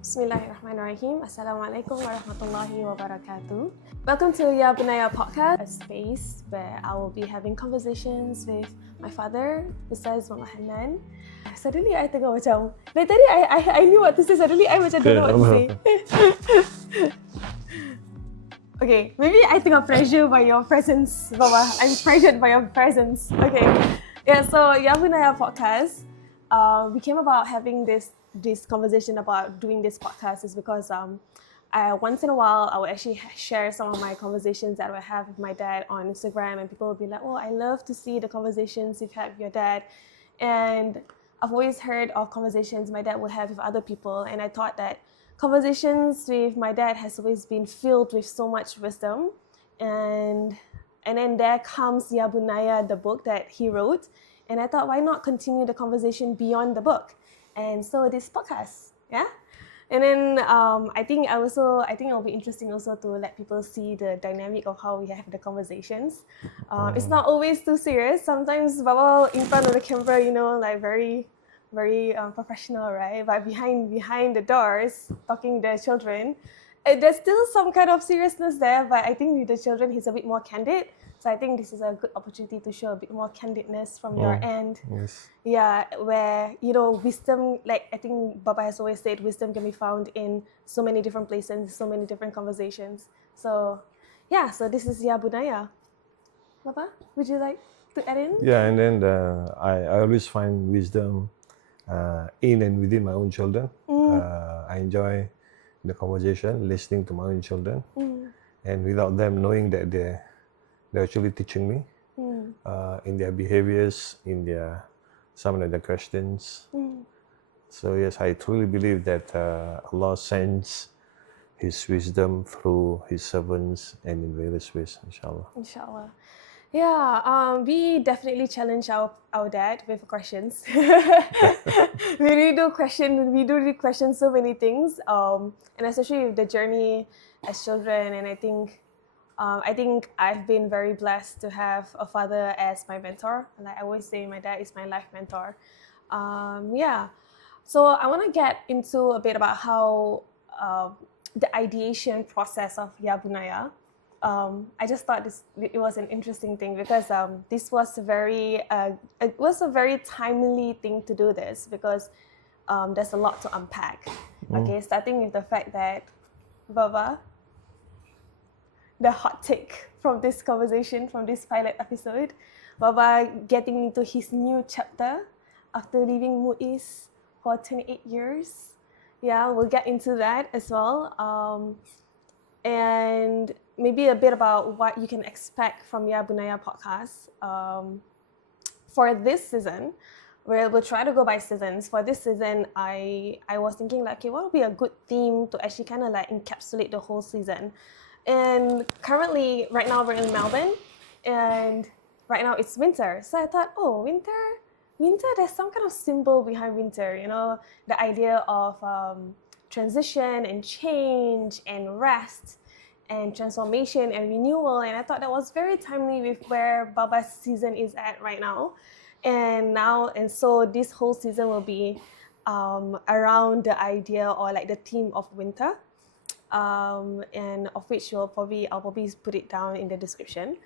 Bismillahirrahmanirrahim. Assalamualaikum warahmatullahi wabarakatuh. Welcome to Ya Bunayya podcast, a space where I will be having conversations with my father, Ustaz Muhammad. Suddenly I tengah macam, like tadi I knew what to say, suddenly I macam don't know what to say. Okay, maybe I tengah pressured by your presence, Baba. I'm pressured by your presence. Okay. Yeah, so Ya Bunayya podcast, we came about having this conversation about doing this podcast is because once in a while I will actually share some of my conversations that I have with my dad on Instagram, and people will be like, oh, I love to see the conversations you've had with your dad. And I've always heard of conversations my dad would have with other people, and I thought that conversations with my dad has always been filled with so much wisdom. And then there comes Ya Bunayya, the book that he wrote, and I thought, why not continue the conversation beyond the book? And so this podcast, yeah. And then I think it'll be interesting also to let people see the dynamic of how we have the conversations. It's not always too serious. Sometimes Baba in front of the camera, like very professional, right? But behind the doors, talking to the children, there's still some kind of seriousness there. But I think with the children, he's a bit more candid. So I think this is a good opportunity to show a bit more candidness from your end. Yes. Yeah, where, wisdom, like I think Baba has always said, wisdom can be found in so many different places, so many different conversations. So, yeah, so this is Ya Bunayya. Baba, would you like to add in? Yeah, and then I always find wisdom in and within my own children. I enjoy the conversation, listening to my own children, and without them knowing that they're actually teaching me in their behaviors, in some of the questions. So yes, I truly believe that Allah sends His wisdom through His servants and in various ways, inshallah. Inshallah. Yeah, we definitely challenge our dad with questions. We do question so many things, and especially with the journey as children. And I think I've been very blessed to have a father as my mentor. And like I always say, my dad is my life mentor. Yeah. So I want to get into a bit about how the ideation process of Ya Bunayya. I just thought it was an interesting thing because this was a very timely thing to do this because there's a lot to unpack. Okay, starting with the fact that Baba, the hot take from this conversation, from this pilot episode, Baba getting into his new chapter after leaving Muiz for 28 years. Yeah, we'll get into that as well. And maybe a bit about what you can expect from Ya Bunayya podcast. For this season, we'll try to go by seasons. For this season, I was thinking like, okay, what would be a good theme to actually kind of like encapsulate the whole season? And currently, right now we're in Melbourne, and right now it's winter. So I thought, oh, winter, there's some kind of symbol behind winter, the idea of transition and change and rest and transformation and renewal. And I thought that was very timely with where Baba's season is at right now. And so this whole season will be around the idea or like the theme of winter. And of which I'll probably put it down in the description.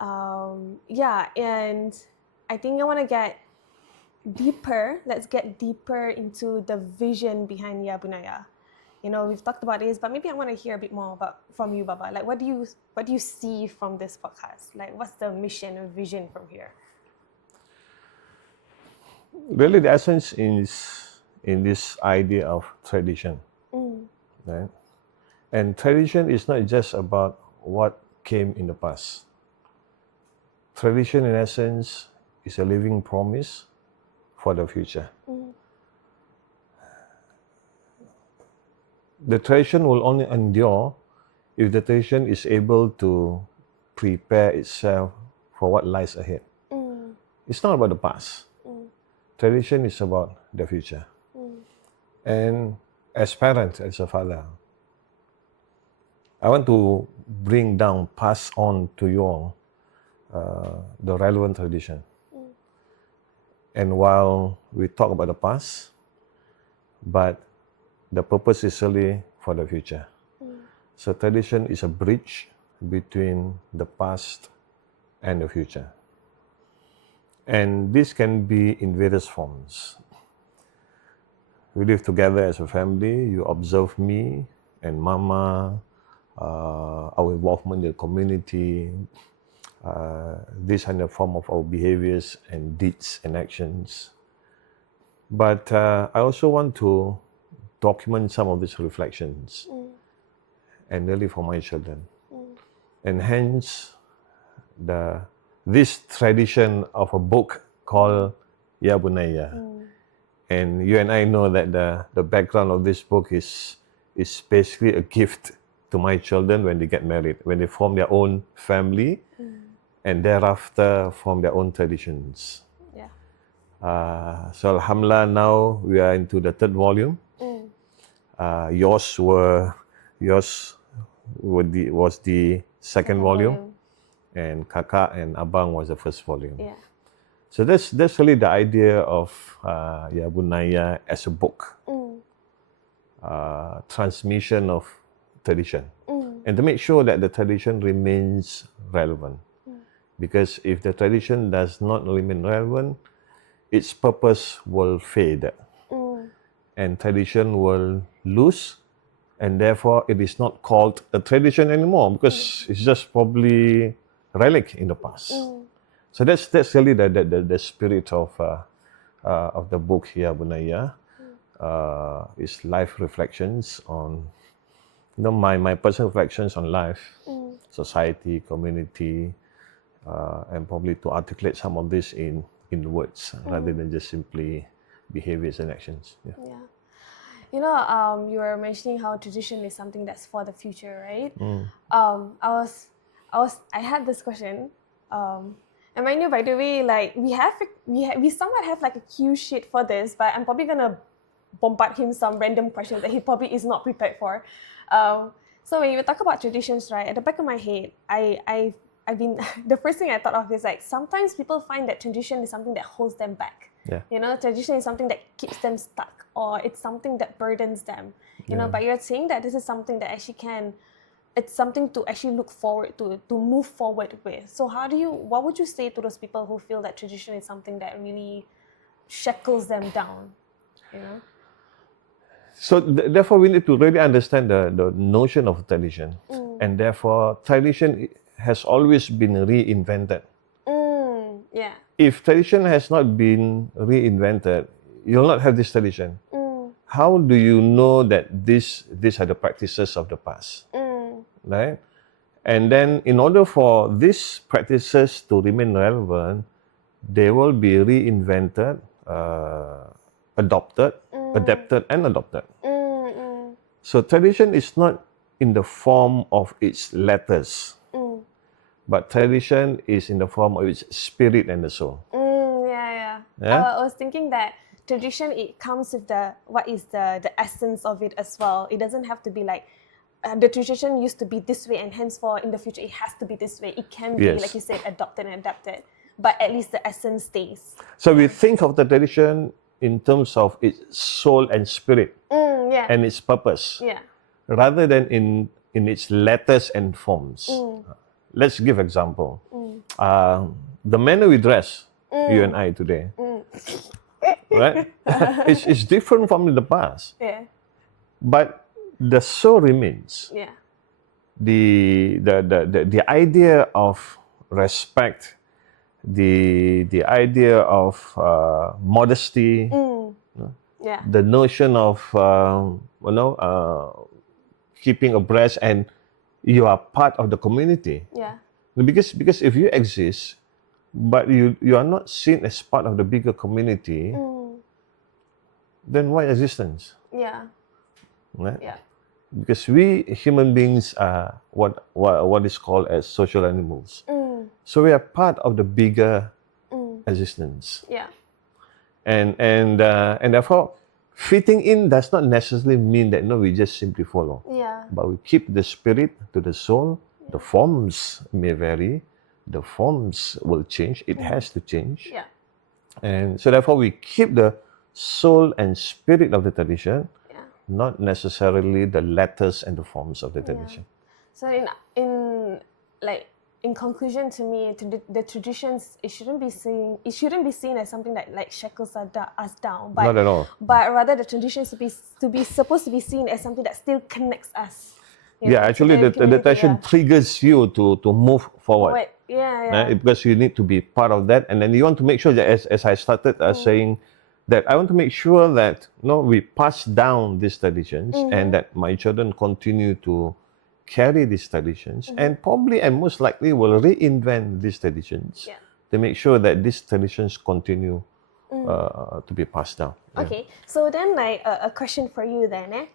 Yeah, and I think I want to get deeper. Let's get deeper into the vision behind Ya Bunayya. We've talked about this, but maybe I want to hear a bit more from you, Baba. Like, what do you see from this podcast? Like, what's the mission and vision from here? Really, the essence is in this idea of tradition, right? And tradition is not just about what came in the past. Tradition, in essence, is a living promise for the future. The tradition will only endure if the tradition is able to prepare itself for what lies ahead. It's not about the past. Tradition is about the future. And as parents, as a father, I want to pass on to you all the relevant tradition. And while we talk about the past, but the purpose is really for the future. So tradition is a bridge between the past and the future. And this can be in various forms. We live together as a family. You observe me and Mama, our involvement in the community. These are the form of our behaviors and deeds and actions. But I also want to document some of these reflections, and really for my children. And hence, this tradition of a book called Ya Bunayya. And you and I know that the background of this book is basically a gift to my children when they get married, when they form their own family, and thereafter form their own traditions. So Alhamdulillah, now we are into the third volume. Yours was the second volume, and Kakak and Abang was the first volume. So that's really the idea of Ya Bunayya as a book, transmission of tradition, and to make sure that the tradition remains relevant. Because if the tradition does not remain relevant, its purpose will fade, and tradition will lose, and therefore it is not called a tradition anymore, because it's just probably relic in the past. So that's really the spirit of the book Ya Bunayya. It's life reflections on, my personal reflections on life, society, community, and probably to articulate some of this in words rather than just simply behaviors and actions. You were mentioning how tradition is something that's for the future, right? I had this question. And mind you, by the way, like we somewhat have like a cue sheet for this, but I'm probably gonna bombard him some random questions that he probably is not prepared for. So when you talk about traditions, right, at the back of my head, I've been the first thing I thought of is like sometimes people find that tradition is something that holds them back. Tradition is something that keeps them stuck, or it's something that burdens them. But you're saying that this is something that actually it's something to actually look forward to move forward with. So what would you say to those people who feel that tradition is something that really shackles them down? So therefore we need to really understand the notion of tradition. And therefore tradition has always been reinvented. If tradition has not been reinvented, you'll not have this tradition. How do you know that these are the practices of the past? Right? And then in order for these practices to remain relevant, they will be reinvented, adapted, and adopted. So tradition is not in the form of its letters, but tradition is in the form of its spirit and the soul. I was thinking that tradition, it comes with what is the essence of it as well. It doesn't have to be like the tradition used to be this way, and henceforth in the future it has to be this way. It can be, like you said, adopted and adapted, but at least the essence stays. So we think of the tradition in terms of its soul and spirit, and its purpose, rather than in its letters and forms. Let's give example. The manner we dress, you and I today, right? It's different from the past. But the soul remains. The idea of respect, the idea of modesty, the notion of keeping abreast, and you are part of the community. Because if you exist, but you are not seen as part of the bigger community, then why existence? Right? Because we human beings are what is called as social animals. So we are part of the bigger existence. And therefore, fitting in does not necessarily mean that we just simply follow. But we keep the spirit to the soul. The forms may vary. The forms will change. It has to change. And so therefore we keep the soul and spirit of the tradition, not necessarily the letters and the forms of the tradition. So in conclusion, to me, the traditions, it shouldn't be seen as something that like shackles us down, but Not at all. but rather the traditions supposed to be seen as something that still connects us. You know, to Actually, the community, tradition triggers you to move forward. Yeah. Because you need to be part of that, and then you want to make sure that, as I started saying, that I want to make sure that we pass down these traditions, and that my children continue to carry these traditions, and probably and most likely will reinvent these traditions to make sure that these traditions continue to be passed down. Okay, so then like a question for you then,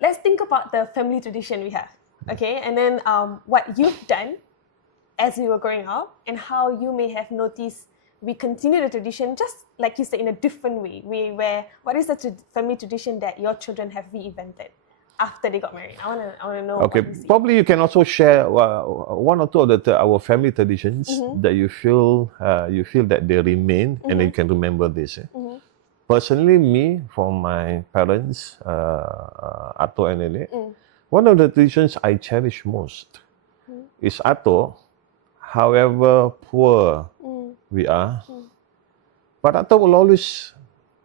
let's think about the family tradition we have, okay, and then what you've done as you were growing up, and how you may have noticed we continue the tradition, just like you said, in a different way. Where what is the family tradition that your children have reinvented after they got married? I wanna know. Okay, what you see. probably you can also share one or two of our family traditions that you feel that they remain, and then you can remember this. Personally, me, from my parents, Ato and Nene, one of the traditions I cherish most is Ato, however poor we are, but Ato will always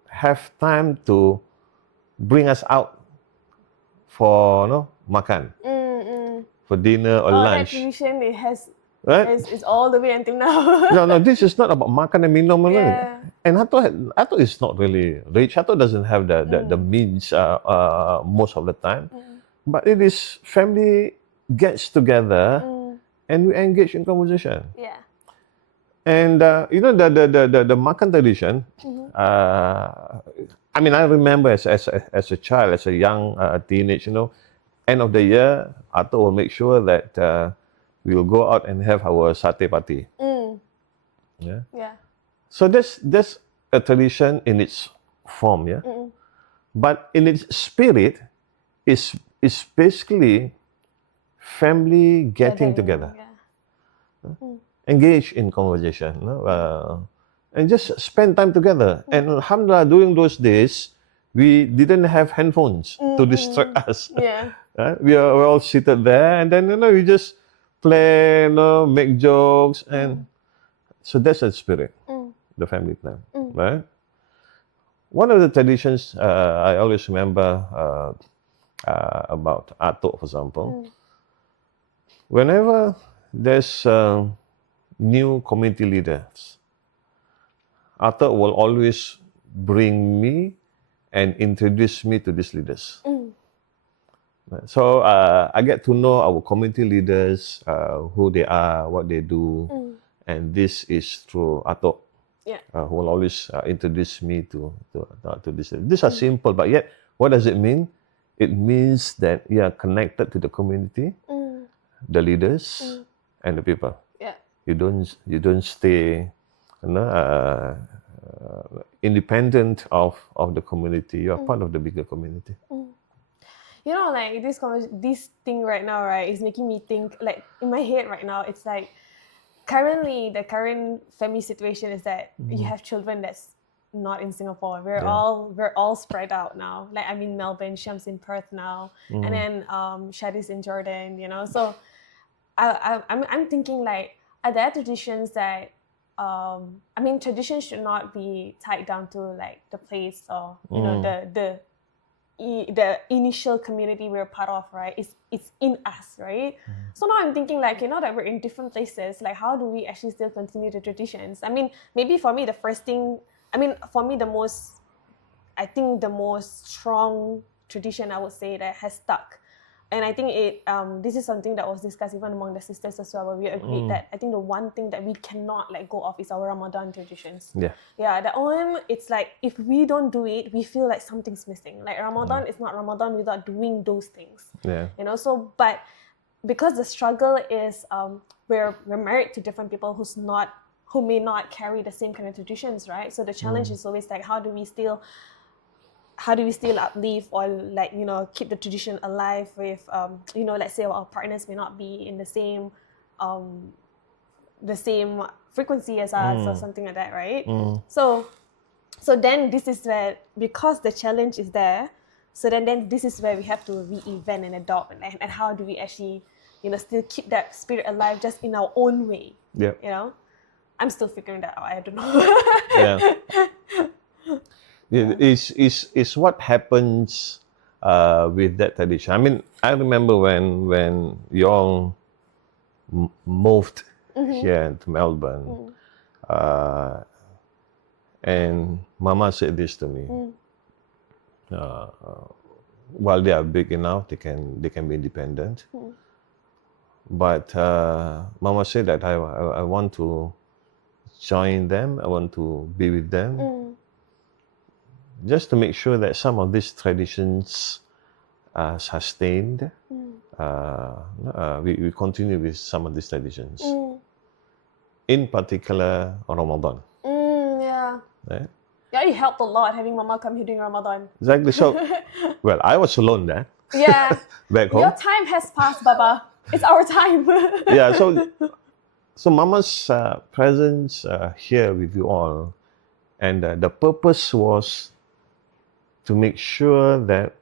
have time to bring us out for makan, for dinner or lunch. That tradition, it has Right? is all the way until now. No, this is not about makan and minum. Yeah. And Ato is not really rich. Ato doesn't have the means most of the time. But it is family gets together and we engage in conversation. Yeah. And the makan tradition. I mean, I remember as a child, as a young teenage, end of the year, Ato will make sure that we will go out and have our satay party. Yeah. So that's a tradition in its form, but in its spirit, is basically family getting together, engage in conversation, and just spend time together. And alhamdulillah, during those days, we didn't have handphones to distract us. Yeah. We're all seated there, and then we just play, make jokes, and so that's the spirit, the family time, right? One of the traditions I always remember about Ato, for example, whenever there's new community leaders, Ato will always bring me and introduce me to these leaders. So I get to know our community leaders, who they are, what they do, and this is through Ato, who will always introduce me to this. These are simple, but yet, what does it mean? It means that you are connected to the community, the leaders, and the people. Yeah. You don't stay, independent of the community. You are part of the bigger community. Like this thing right now, right, is making me think, like, in my head right now, it's like the current family situation is that you have children that's not in Singapore. We're all spread out now. Like, I'm in Melbourne, Sham's in Perth now, and then Shadi's in Jordan. So I'm thinking, like, are there traditions that traditions should not be tied down to like the place or the initial community we're part of, right? It's in us, right? So now I'm thinking, like, that we're in different places, like, how do we actually still continue the traditions? I mean, maybe for me, the most strong tradition, I would say, that has stuck, and I think this is something that was discussed even among the sisters as well, where we agreed that I think the one thing that we cannot let go of is our Ramadan traditions. That one, it's like, if we don't do it, we feel like something's missing. Like, Ramadan is not Ramadan without doing those things. So, but because the struggle is we're married to different people who may not carry the same kind of traditions, right? So the challenge is always like, how do we still uplift or, like, keep the tradition alive with let's say our partners may not be in the same frequency as us or something like that, right? So So then this is where, because the challenge is there, so then this is where we have to reinvent and adopt, and how do we actually, still keep that spirit alive just in our own way. Yeah. I'm still figuring that out. I don't know. Yeah. Is what happens with that tradition. I mean, I remember when you all moved here to Melbourne, and Mama said this to me. While they are big enough, they can be independent. But Mama said that I want to join them. I want to be with them, just to make sure that some of these traditions are sustained. We continue with some of these traditions. In particular, Ramadan. Yeah. Right? Yeah, it helped a lot having Mama come here during Ramadan. Exactly. So, well, I was alone there. Yeah. Back home. Your time has passed, Baba. It's our time. Yeah. So Mama's presence here with you all, and the purpose was to make sure that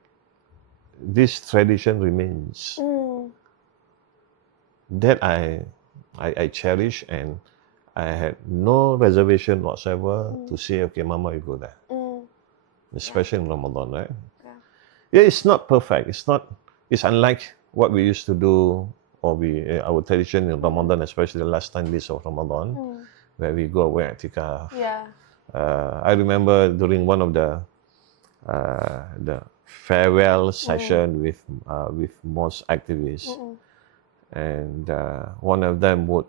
this tradition remains. That I cherish, and I had no reservation whatsoever to say, okay, Mama, you go there. Especially in Ramadan, right? Yeah, it's not perfect. It's unlike what we used to do, or our tradition in Ramadan, especially the last 10 days of Ramadan, where we go away at Tikaf. Yeah. I remember during one of the farewell session with most activists, and one of them would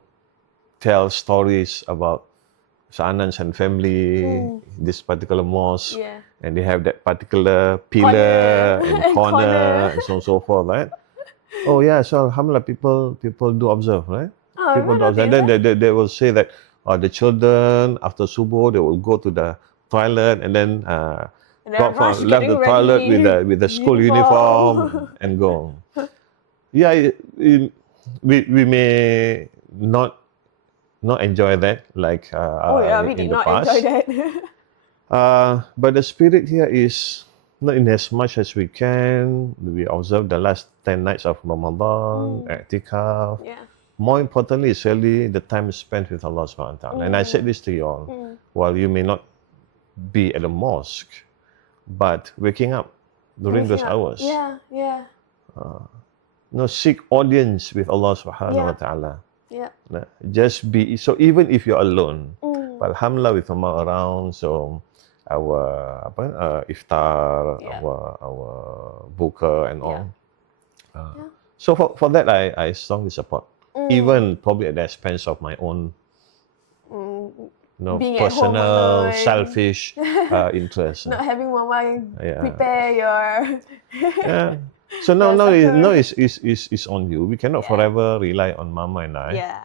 tell stories about Anand's and family, this particular mosque, and they have that particular pillar and corner and so on and so forth, right? Oh yeah, so alhamdulillah, people do observe, right? Oh, People do observe. And then they will say that the children after subuh they will go to the toilet and then left the toilet with the school uniform and go. Yeah, we may not enjoy that like we in did the not past. enjoy that. But the spirit here is, in as much as we can, we observe the last 10 nights of Ramadan, I'tikaf. Yeah. More importantly, it's really the time spent with Allah subhanahu wa ta'ala. And I said this to you all, while you may not be at the mosque, but waking up during those hours. Yeah. Seek audience with Allah subhanahu wa ta'ala. Yeah. Just be, so even if you're alone, but alhamdulillah with Mama around, so our iftar, our buka and all. So for that, I strongly support, even probably at the expense of my own personal, selfish interest. Not having Mama prepare your... Yeah. So now it's on you. We cannot forever rely on Mama and I. Yeah.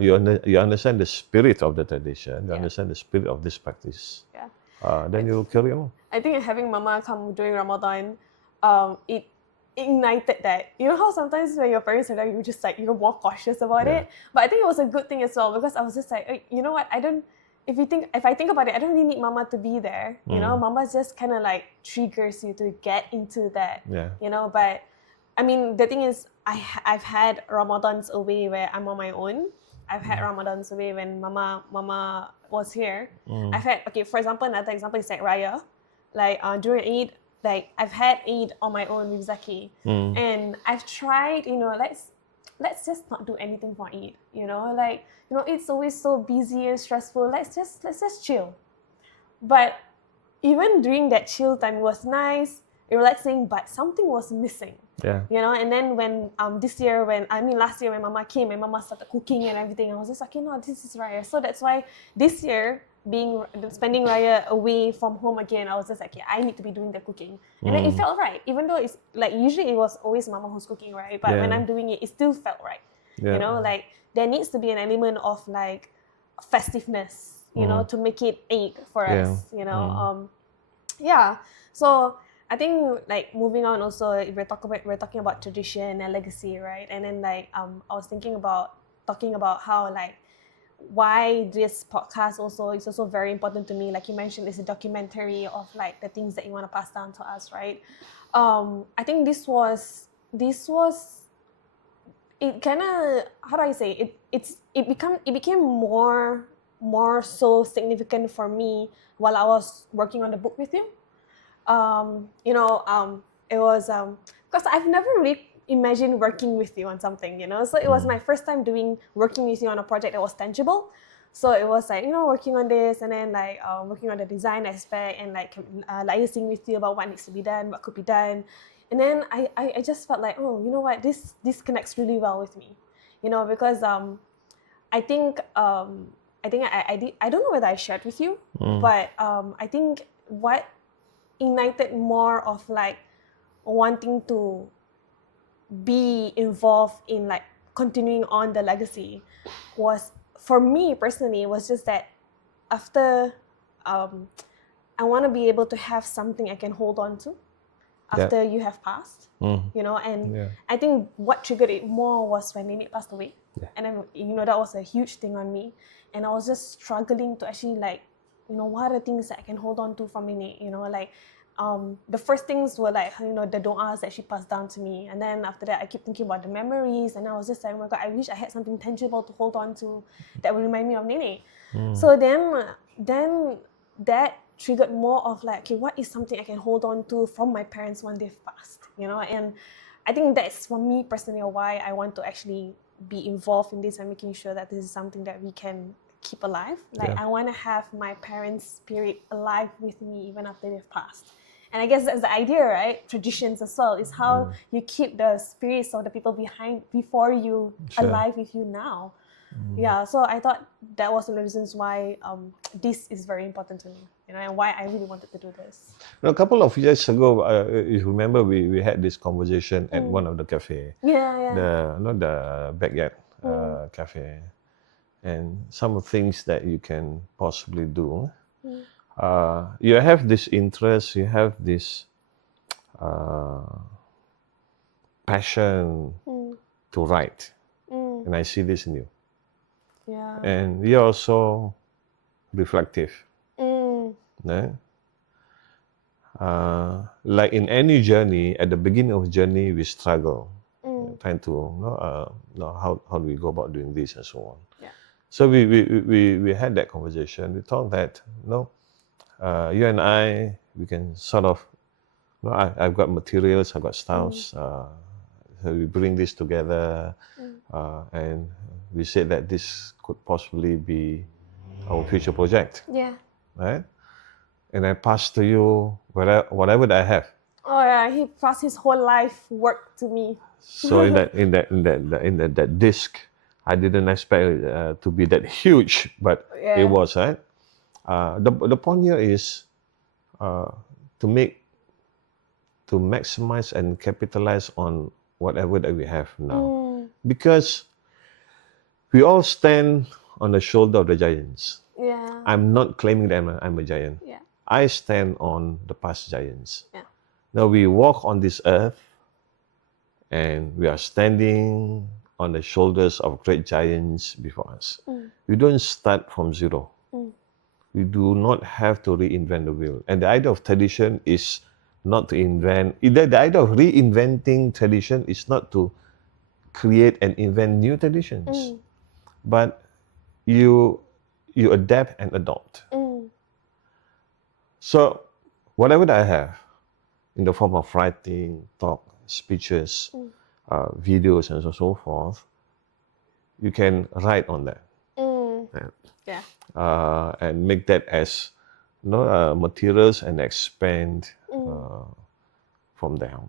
You understand the spirit of the tradition. You understand the spirit of this practice. Yeah. Then you carry on. I think having Mama come during Ramadan, it ignited that. You know how sometimes when your parents are there, you're just like, you're more cautious about it. But I think it was a good thing as well, because I was just like, you know what, if I think about it, I don't really need Mama to be there. You know, Mama just kind of like triggers you to get into that. Yeah. You know, but I mean, the thing is, I've had Ramadans away where I'm on my own. I've had Ramadans away when Mama was here. I've had, for example, another example is like Raya. Like during Eid, like I've had Eid on my own with Zaki. And I've tried, let's just not do anything for Eid. It's always so busy and stressful. Let's just chill. But even during that chill time, it was nice, relaxing, but something was missing. Yeah. And then when last year when Mama came and Mama started cooking and everything, I was just like, no, this is Raya. So that's why this year, spending Raya away from home again, I was just like, I need to be doing the cooking. And then it felt right, even though it's like usually it was always Mama who's cooking, right? But when I'm doing it, it still felt right. Like there needs to be an element of like festiveness, to make it Eid for us, So I think like moving on also, we're talking about tradition and legacy, right? And then like I was talking about how like why this podcast also is also very important to me. Like you mentioned, it's a documentary of like the things that you want to pass down to us, right? I think this was it kind of, how do I say it? It became more so significant for me while I was working on the book with you. It was because I've never really imagined working with you on something, So it was my first time working with you on a project that was tangible. So it was like, working on this and then like working on the design aspect and like liaising with you about what needs to be done, what could be done. And then I just felt like, oh, you know what, this connects really well with me, because I think I don't know whether I shared with you, but I think what ignited more of like wanting to be involved in like continuing on the legacy was, for me personally, was just that after I want to be able to have something I can hold on to after you have passed, and I think what triggered it more was when Nenek passed away. And then, that was a huge thing on me. And I was just struggling to actually like, what are the things that I can hold on to from Nenek, the first things were like, the do'as that she passed down to me. And then after that, I keep thinking about the memories. And I was just like, oh my God, I wish I had something tangible to hold on to that would remind me of Nenek. So then that triggered more of like, okay, what is something I can hold on to from my parents when they've passed, And I think that's, for me personally, why I want to actually be involved in this and making sure that this is something that we can keep alive. Like, I want to have my parents' spirit alive with me even after they've passed. And I guess that's the idea, right? Traditions as well is how you keep the spirits of the people before you alive with you now. Yeah, so I thought that was one of the reasons why this is very important to me, and why I really wanted to do this. A couple of years ago, if you remember, we had this conversation at one of the cafe. The backyard cafe, and some of things that you can possibly do. You have this interest, you have this passion to write, and I see this in you. And you're also reflective. Like in any journey, at the beginning of the journey, we struggle, trying to know how do we go about doing this and so on. So we had that conversation. We thought that you and I, we can sort of, I've got materials, I've got styles, so we bring this together, and we said that this could possibly be our future project. Right? And I pass to you whatever that I have. Oh yeah, he passed his whole life work to me. So in that disc, I didn't expect it to be that huge, but it was, right? The point here is to maximize and capitalize on whatever that we have now, because we all stand on the shoulder of the giants. I'm not claiming that I'm a giant. I stand on the past giants. Now we walk on this earth, and we are standing on the shoulders of great giants before us. We don't start from zero. We do not have to reinvent the wheel. And the idea of tradition is not to invent. The idea of reinventing tradition is not to create and invent new traditions, but you adapt and adopt. So whatever that I have, in the form of writing, talk, speeches, videos, and so forth, you can write on that. And make that as materials and expand from there.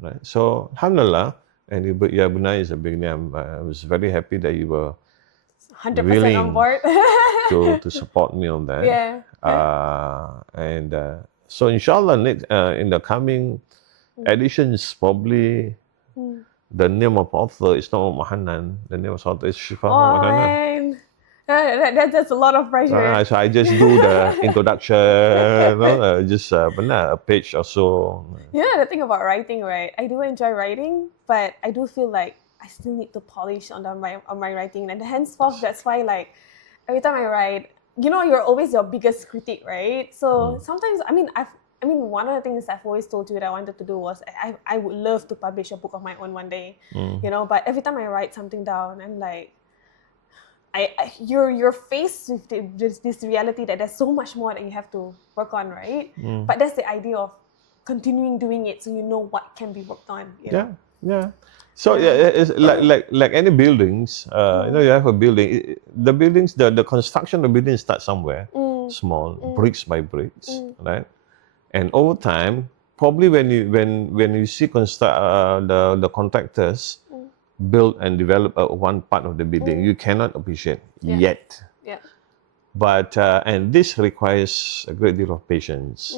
Right. So alhamdulillah, and Ya Bunayya is a big name. I was very happy that you were 100% willing on board to support me on that. So inshallah, next in the coming editions, probably the name of author is not Muhammad. The name of author is Shifa Muhammad. That's a lot of pressure. So I just do the introduction, just a page or so. The thing about writing, right? I do enjoy writing, but I do feel like I still need to polish on my writing. And henceforth, that's why like every time I write, you know, you're always your biggest critic, right? So sometimes, I mean, one of the things I've always told you that I wanted to do was I would love to publish a book of my own one day, you know. But every time I write something down, I'm like, you're faced with this reality that there's so much more that you have to work on, right? But that's the idea of continuing doing it, so you know what can be worked on. You know? Yeah. So it's like any buildings. You know, you have a building. The buildings, the construction of the building starts somewhere small, bricks by bricks, right? And over time, probably when you see the contractors build and develop one part of the building, you cannot appreciate yet. Yeah. But and this requires a great deal of patience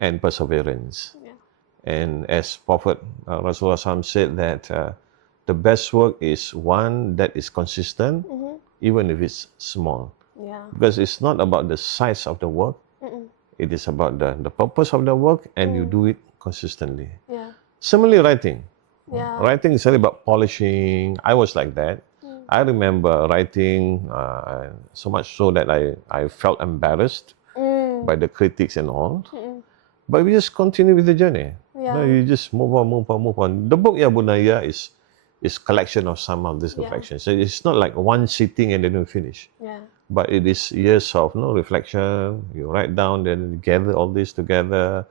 and perseverance. Yeah. And as Prophet Rasulullah SAW said that the best work is one that is consistent, even if it's small. Yeah. Because it's not about the size of the work, it is about the purpose of the work, and you do it consistently. Yeah. Similarly, writing. Yeah. Writing is really about polishing. I was like that. I remember writing so much so that I felt embarrassed by the critics and all. But we just continue with the journey. Yeah. No, you just move on. The book Ya Bunayya is collection of some of these reflections. So it's not like one sitting and then you finish. Yeah. But it is years of reflection. You write down, then you gather all this together.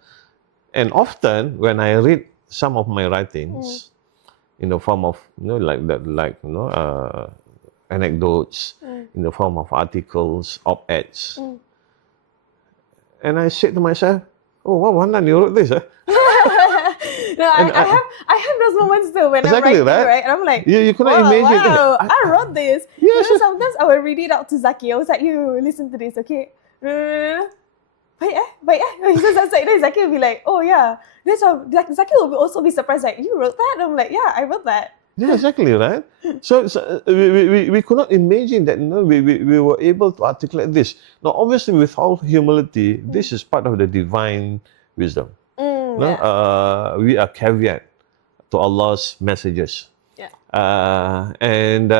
And often when I read some of my writings in the form of anecdotes, in the form of articles, op-eds, and I said to myself, "Oh wow, Wanan, you wrote this, eh?" No, I have those moments too when Exactly, I'm writing, right? And I'm like, you cannot wow, imagine. wow, I wrote this. Yes. You know, sometimes I will read it out to Zaki. I was like, you listen to this, okay? Baik. Then Zaki will be like, oh yeah. Then Zaki will also be surprised, like, you wrote that? And I'm like, yeah, I wrote that. Yeah, exactly, right? So we could not imagine that we were able to articulate this. Now, obviously, with all humility, this is part of the divine wisdom. We are caveat to Allah's messages. Yeah. And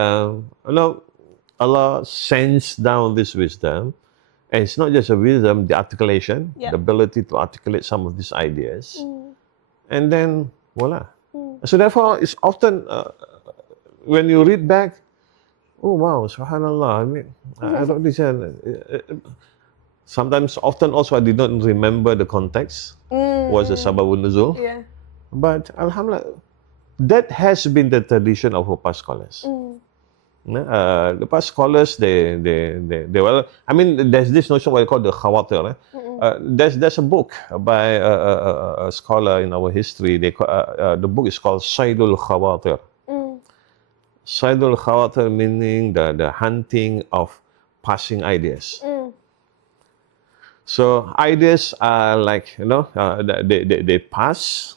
Allah sends down this wisdom. And it's not just a wisdom, the articulation, the ability to articulate some of these ideas. And then, voila. So therefore, it's often, when you read back, oh wow, subhanallah, I mean, I wrote this. Sometimes, often also, I did not remember the context, was the sababun nuzul. Yeah. But alhamdulillah, that has been the tradition of our past scholars. The past scholars, they well, I mean, there's this notion what I call the khawatir. There's a book by a scholar in our history. The book is called Saydul Khawatir. Saydul Khawatir meaning the hunting of passing ideas. So ideas are like, they pass,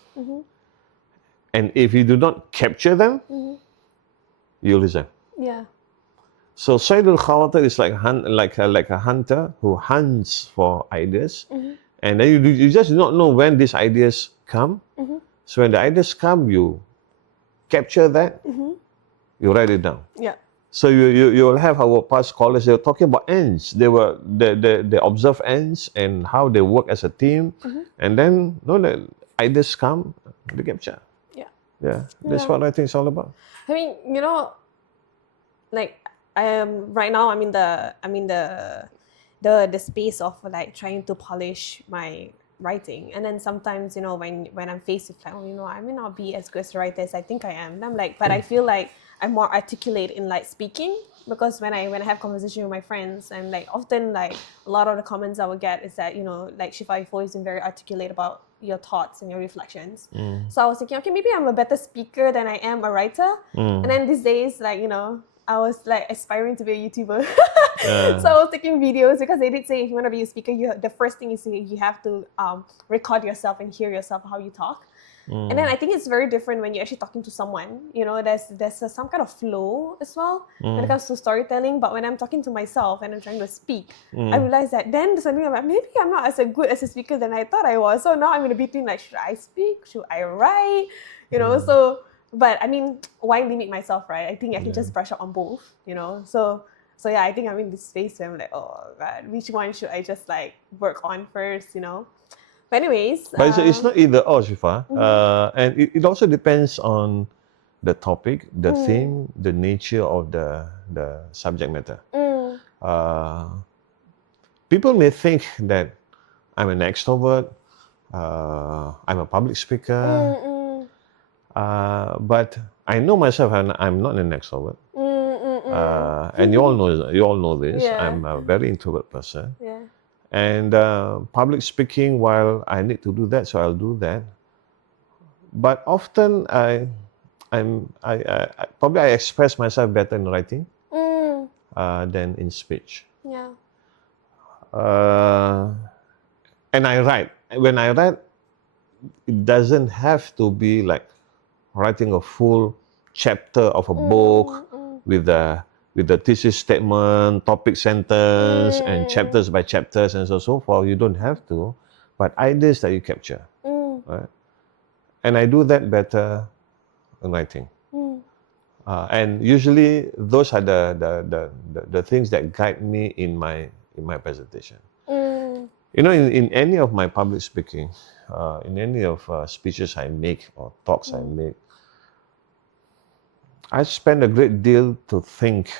and if you do not capture them, you lose them. Yeah. So Saydul Khawatir is like a hunter who hunts for ideas, and then you just do not know when these ideas come. So when the ideas come, you capture that, you write it down. Yeah. So you will have our past scholars. They were talking about ants. They observe ants and how they work as a team, and then the ideas come, they capture. Yeah. That's what writing is all about. I mean, like I am right now. I'm in the space of like trying to polish my writing, and then sometimes when I'm faced with like, I may not be as good as a writer as I think I am. And I'm like, but I feel like I'm more articulate in like speaking, because when I have conversation with my friends, and like often like a lot of the comments I would get is that like Shifa, you've always been very articulate about your thoughts and your reflections. So I was thinking, okay, maybe I'm a better speaker than I am a writer. And then these days, like I was like aspiring to be a YouTuber. So I was taking videos, because they did say if you want to be a speaker, the first thing is you have to record yourself and hear yourself how you talk. And then I think it's very different when you're actually talking to someone. There's some kind of flow as well when it comes to storytelling. But when I'm talking to myself and I'm trying to speak, I realize that then suddenly I'm like, maybe I'm not as good as a speaker than I thought I was. So now I'm in between, like, should I speak? Should I write? So but I mean, why limit myself, right? I think I can just brush up on both, you know. So yeah, I think I'm in this space where I'm like, oh God, which one should I just like work on first, you know? But anyways, But it's not either or, Shifa. And it also depends on the topic, the theme, the nature of the subject matter. People may think that I'm an extrovert, I'm a public speaker, but I know myself, and I'm not an extrovert. And you all know this. Yeah. I'm a very introvert person. Yeah. And public speaking, while I need to do that, so I'll do that. But often I probably express myself better in writing than in speech. Yeah. And I write. When I write, it doesn't have to be like writing a full chapter of a book with the thesis statement, topic sentence, and chapters by chapters and so forth. You don't have to, but ideas that you capture, right? And I do that better in writing. And usually those are the things that guide me in my presentation. You know, in any of my public speaking, in any of speeches I make or talks I make, I spend a great deal to think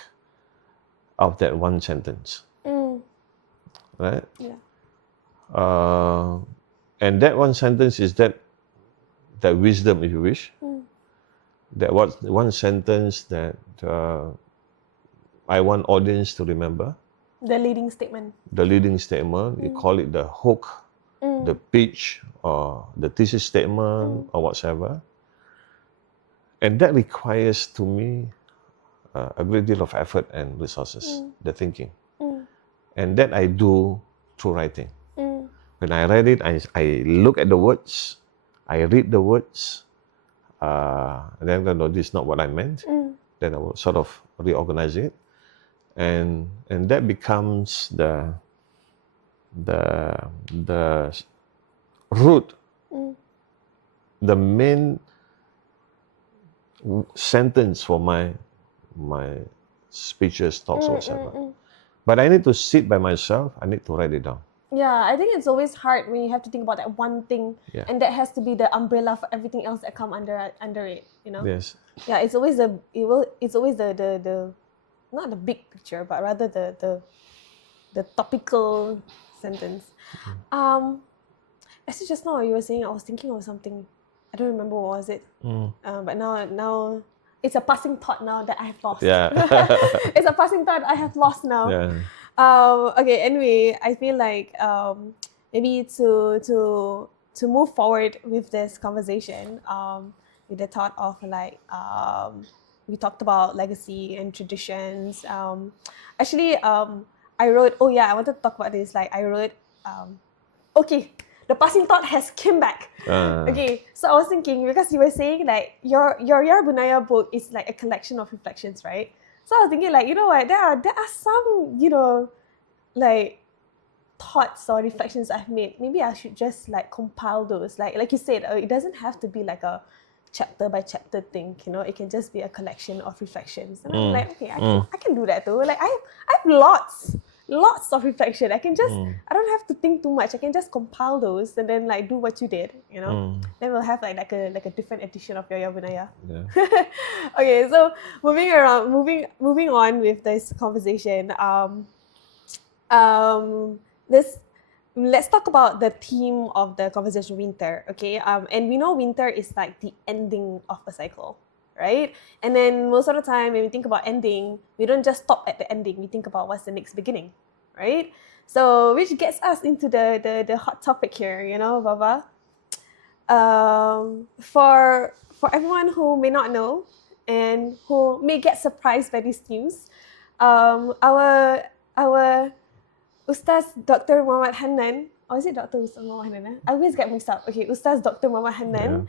of that one sentence, right? Yeah. And that one sentence is that wisdom, if you wish, that one sentence that I want audience to remember. The leading statement. The leading statement, you call it the hook, the pitch, or the thesis statement, or whatsoever. And that requires, to me, a great deal of effort and resources, the thinking. And that I do through writing. When I read it, I look at the words, I read the words, and then no, this is not what I meant. Then I will sort of reorganize it. And that becomes the root, the main sentence for my speeches, talks, or whatever. But I need to sit by myself. I need to write it down. Yeah, I think it's always hard when you have to think about that one thing, and that has to be the umbrella for everything else that come under it. You know. Yes. Yeah, it's always the not the big picture, but rather the topical sentence. Actually, just now you were saying, I was thinking of something. I don't remember what was it. But now it's a passing thought now that I have lost. Yeah. It's a passing thought I have lost now. Yeah. Okay. Anyway, I feel like maybe to move forward with this conversation, with the thought of like we talked about legacy and traditions. Actually, I wrote. Oh yeah, I wanted to talk about this. Like I wrote. Okay, the passing thought has came back. Okay, so I was thinking, because you were saying like your Ya Bunayya book is like a collection of reflections, right? So I was thinking like, you know what, there are some, you know, like thoughts or reflections I've made. Maybe I should just like compile those. Like you said, it doesn't have to be like a chapter by chapter thing, you know. It can just be a collection of reflections. And I'm like, okay, I can do that too. Like I have lots of reflection. I can just I don't have to think too much. I can just compile those and then like do what you did, you know. Then we'll have like a different edition of your Ya Bunayya. Yeah. Okay, so moving on with this conversation. Let's talk about the theme of the conversation, winter. Okay, and we know winter is like the ending of a cycle, right? And then most of the time when we think about ending, we don't just stop at the ending. We think about what's the next beginning, right? So which gets us into the hot topic here, you know, Baba. For everyone who may not know and who may get surprised by this news, our Ustaz Dr. Muhammad Hannan, or is it Dr. Ustaz Muhammad Hannan? I always get mixed up. Okay, Ustaz Dr. Muhammad Hannan,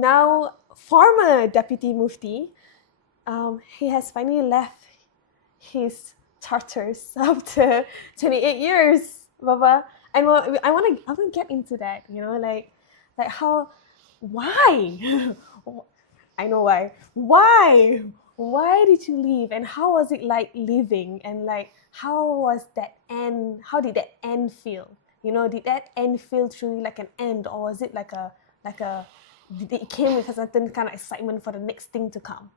now former Deputy Mufti, he has finally left his charters after 28 years, Baba. I want to get into that, you know, like how, why? I know why. Why? Why did you leave? And how was it like leaving? And like, how was that end? How did that end feel? You know, did that end feel truly like an end, or was it like a? Did it came with a certain kind of excitement for the next thing to come?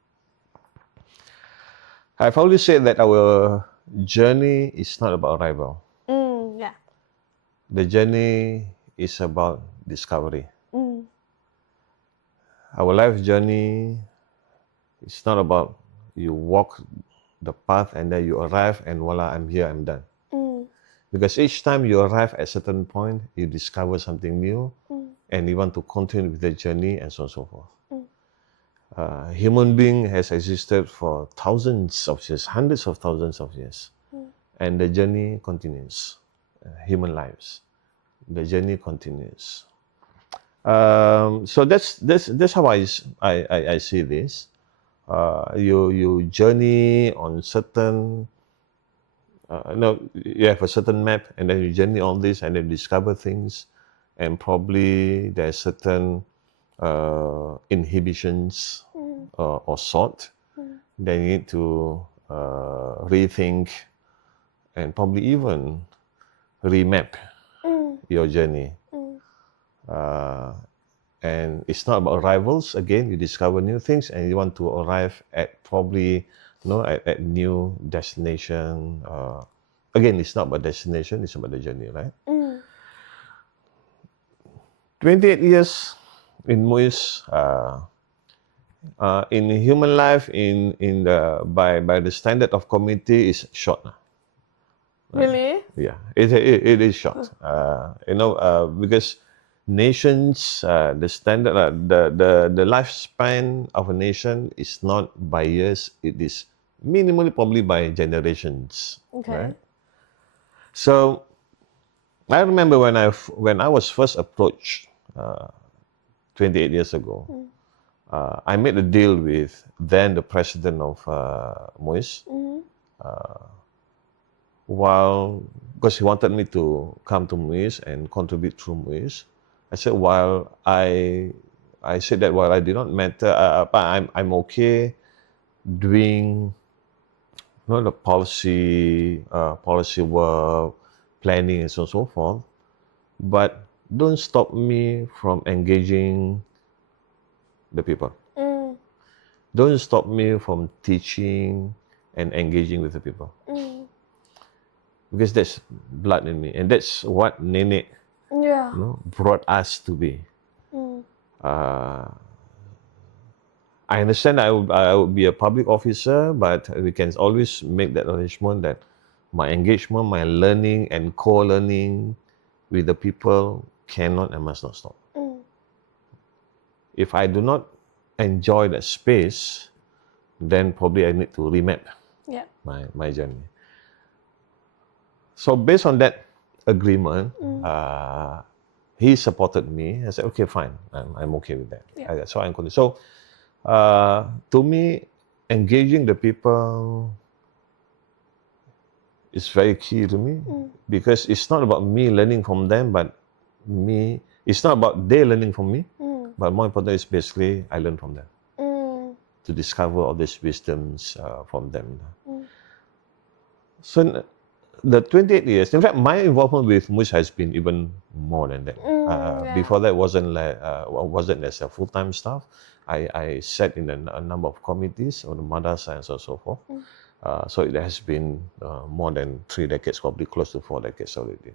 I've always said that our journey is not about arrival. Yeah. The journey is about discovery. Mm, Our life journey is not about you walk the path and then you arrive and voila, I'm here, I'm done. mm, Because each time you arrive at a certain point, you discover something new and you want to continue with the journey and so on and so forth. Human being has existed for thousands of years, hundreds of thousands of years. And the journey continues. Human lives. The journey continues. So that's how I see this. You journey on certain you have a certain map and then you journey on this and then discover things, and probably there's certain inhibitions or sort that you need to rethink and probably even remap your journey. And it's not about arrivals. Again, you discover new things and you want to arrive at probably at new destination. Again, it's not about destination, it's about the journey, right? 28 years in MUIS, in human life, in the by the standard of community, is short. really? Yeah, it is short. Because nations, the standard, the lifespan of a nation is not by years, it is minimally probably by generations. Okay. Right? So I remember when I was first approached 28 years ago, I made a deal with then the president of MUIS, because he wanted me to come to MUIS and contribute through MUIS. I said while I did not matter, I'm okay doing the policy work, planning and so on and so forth, but don't stop me from engaging the people. Don't stop me from teaching and engaging with the people. Because that's blood in me, and that's what Nenek brought us to be. I understand I would be a public officer, but we can always make that arrangement that my engagement, my learning and co-learning with the people cannot and must not stop. If I do not enjoy that space, then probably I need to remap my journey. So based on that agreement, he supported me. I said, okay, fine, I'm okay with that. So I'm going. So to me, engaging the people is very key to me, because it's not about me learning from them, but it's not about they learning from me, but more important is basically I learn from them to discover all these wisdoms from them. So the 28 years, in fact, my involvement with MUIS has been even more than that. Before that, wasn't as a full-time staff. I sat in a number of committees on the madrasah and so forth. So it has been more than 3 decades, probably close to 4 decades already.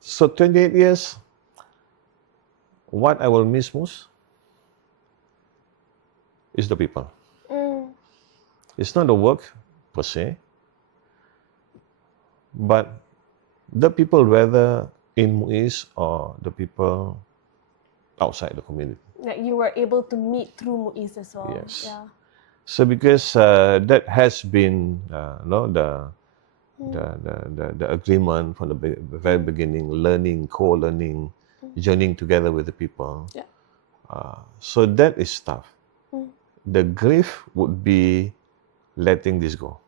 So 28 years, what I will miss most is the people. It's not the work per se, but the people, whether in MUIS or the people outside the community. That you were able to meet through MUIS as well. Yes. Yeah. So because that has been the agreement from the very beginning, learning, co-learning, journeying together with the people. Yeah. So that is tough. The grief would be letting this go.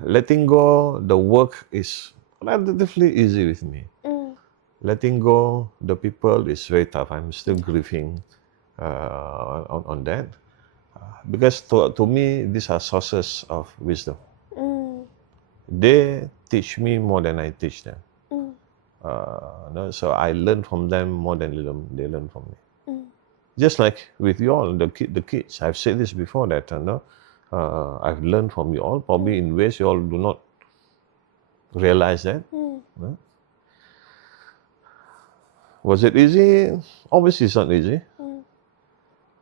Letting go, the work is relatively easy with me. letting go the people is very tough. I'm still grieving on that. Because to me, these are sources of wisdom. They teach me more than I teach them. So I learn from them more than they learn from me. Just like with you all, the kids. I've said this before that I've learned from you all, probably in ways you all do not realize that. Was it easy? Obviously, it's not easy.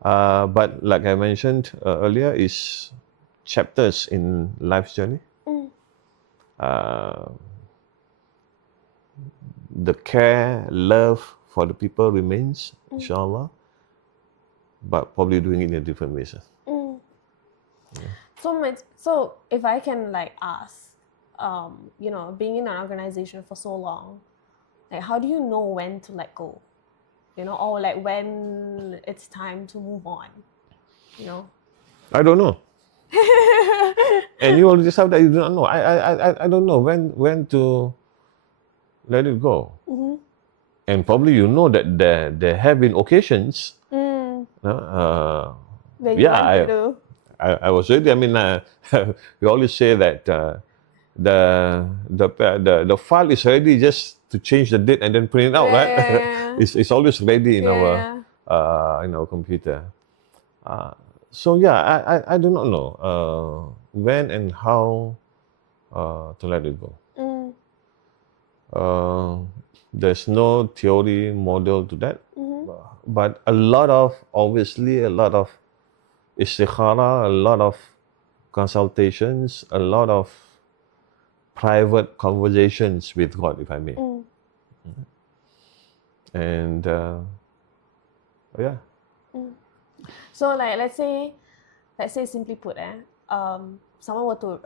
But like I mentioned earlier, is chapters in life's journey. The care, love for the people remains, inshallah, but probably doing it in a different ways. So if I can like ask, being in an organization for so long, like how do you know when to let go? Or like when it's time to move on, I don't know. And you already have that you do not know. I don't know when to let it go. And probably you know that there have been occasions. That you want to do. I was ready. I mean, we always say that the file is ready just to change the date and then print it out, right? Yeah. It's always ready in our computer. So yeah, I do not know when and how to let it go. There's no theory model to that, but obviously a lot of istikhara, a lot of consultations, a lot of private conversations with God, if I may. And yeah. So like let's say simply put, someone were to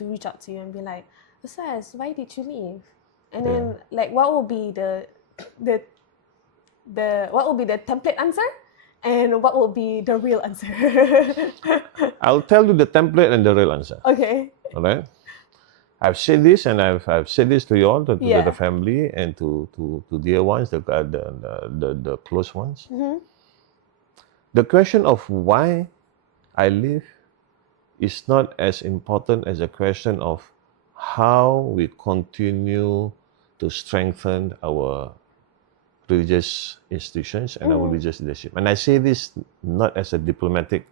reach out to you and be like, Ustaz, why did you leave? And then like what will be the template answer? And what will be the real answer? I'll tell you the template and the real answer. Okay. All right. I've said this, and I've said this to you all, to the family, and to dear ones, the close ones. The question of why I live is not as important as the question of how we continue to strengthen our religious institutions and our religious leadership. And I say this not as a diplomatic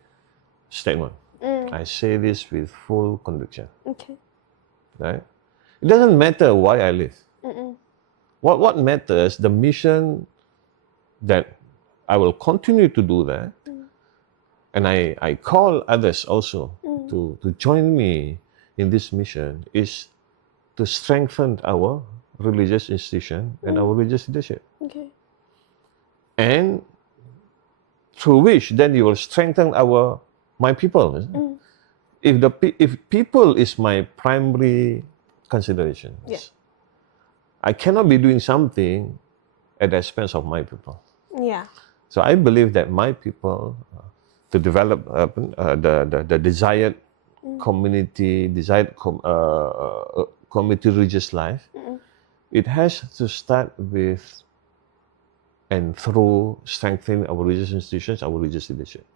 statement. I say this with full conviction. Okay. Right? It doesn't matter why I live. What matters, the mission that I will continue to do that, and I call others also to join me in this mission, is to strengthen our religious institution and our religious leadership. Okay. And through which then you will strengthen my people. If people is my primary consideration, I cannot be doing something at the expense of my people. Yeah. So I believe that my people, to develop the desired community, community religious life, it has to start with and through strengthening our religious institutions, our religious leadership.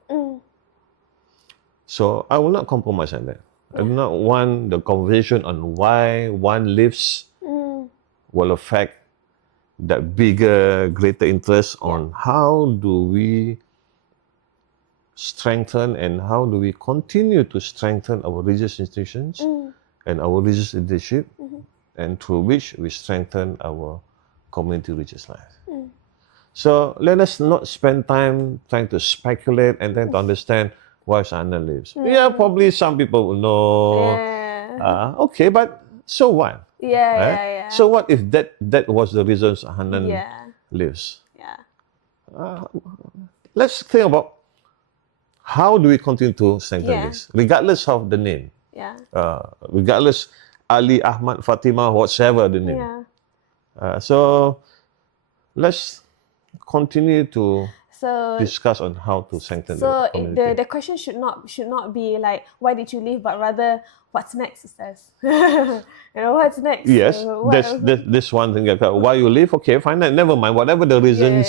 So I will not compromise on that. I do not want the conversation on why one lives will affect that bigger, greater interest on how do we strengthen and how do we continue to strengthen our religious institutions and our religious leadership, and through which we strengthen our community religious life. So let us not spend time trying to speculate and then to understand why Sahana lives. Yeah, probably some people will know. Okay, but so what? Yeah. So what if that was the reason Sahana lives? Yeah. Let's think about how do we continue to strengthen this, regardless of the name. Yeah. Regardless, Ali, Ahmad, Fatima, whatever the name. Yeah. So let's continue to So discuss on how to strengthen so the community. the question should not be like why did you leave, but rather what's next, it says. You know, what's next? Yes, What- this one thing. Why you leave? Okay, fine. Never mind. Whatever the reasons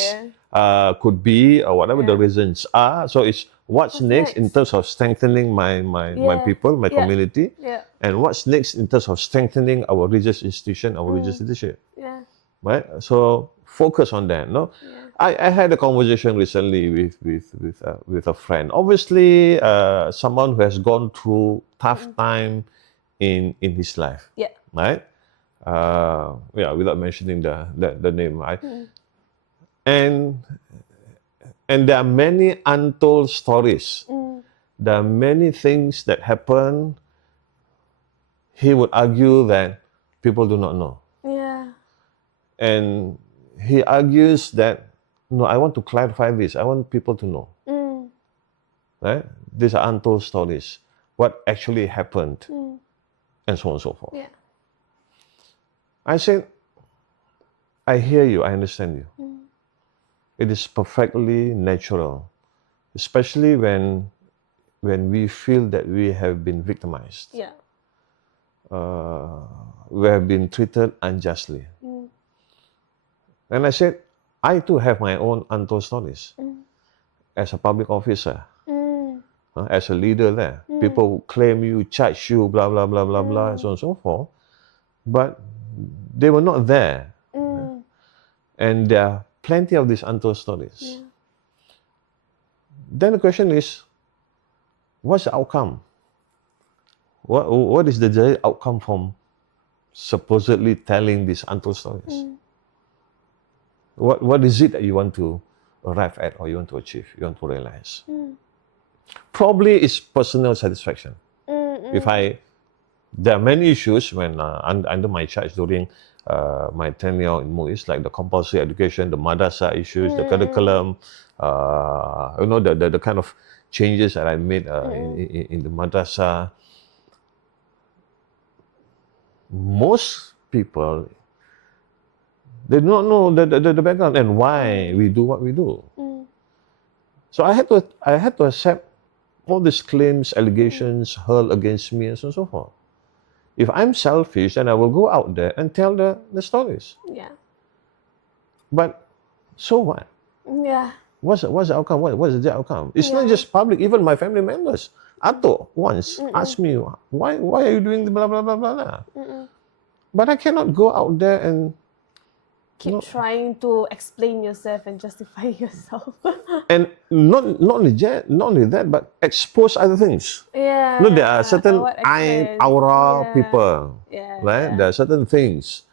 could be, or whatever the reasons are. So it's what's next in next? terms of strengthening my people, my community, Yeah. and what's next in terms of strengthening our religious institution, our religious leadership. Yeah. Right. So focus on that. No. I had a conversation recently with a friend. Obviously, someone who has gone through tough time in his life. Yeah. Right? Without mentioning the name, right? And there are many untold stories. There are many things that happen. He would argue that people do not know. Yeah. And he argues that, no, I want to clarify this. I want people to know. Right? These are untold stories. What actually happened, and so on and so forth. Yeah. I said, I hear you, I understand you. It is perfectly natural, especially when we feel that we have been victimized. Yeah. We have been treated unjustly. And I said, I too have my own untold stories. As a public officer, as a leader there, people claim you, charge you, blah, blah, blah, blah, blah, and so on and so forth. But they were not there. And there are plenty of these untold stories. Then the question is, what's the outcome? What is the desired outcome from supposedly telling these untold stories? What is it that you want to arrive at, or you want to achieve, you want to realize? Probably it's personal satisfaction. There are many issues when under my charge during my tenure in MUIS, like the compulsory education, the madrasah issues, the curriculum, the kind of changes that I made in the madrasah. Most people, they do not know the background and why we do what we do. So I had to accept all these claims, allegations hurled against me, and so on and so forth. If I'm selfish, then I will go out there and tell the stories. Yeah. But so what? Yeah. What's the outcome? What is the outcome? It's not just public, even my family members. Ato once asked me, why are you doing the blah, blah, blah, blah, blah? But I cannot go out there and Keep trying to explain yourself and justify yourself. and not only that, but expose other things. Yeah. No, there are certain what eye, extent? aura people, Yeah. right? Yeah. There are certain things.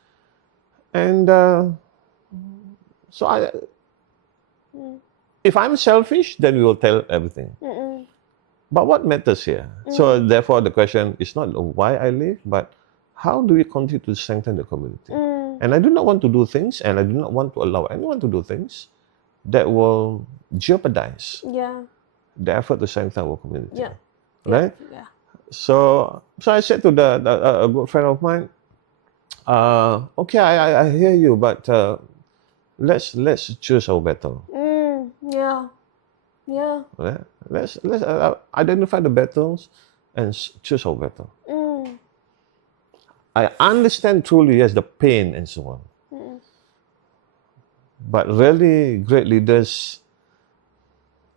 And so if I'm selfish, then we will tell everything. But what matters here? So therefore the question is not why I live, but how do we continue to strengthen the community? And I do not want to do things, and I do not want to allow anyone to do things that will jeopardize the effort to strengthen our community. Yeah. Right? Yeah. So I said to a good friend of mine, okay, I hear you, but let's choose our battle. Yeah. Yeah. Right? Let's identify the battles and choose our battle. I understand truly, yes, the pain and so on. But really, great leaders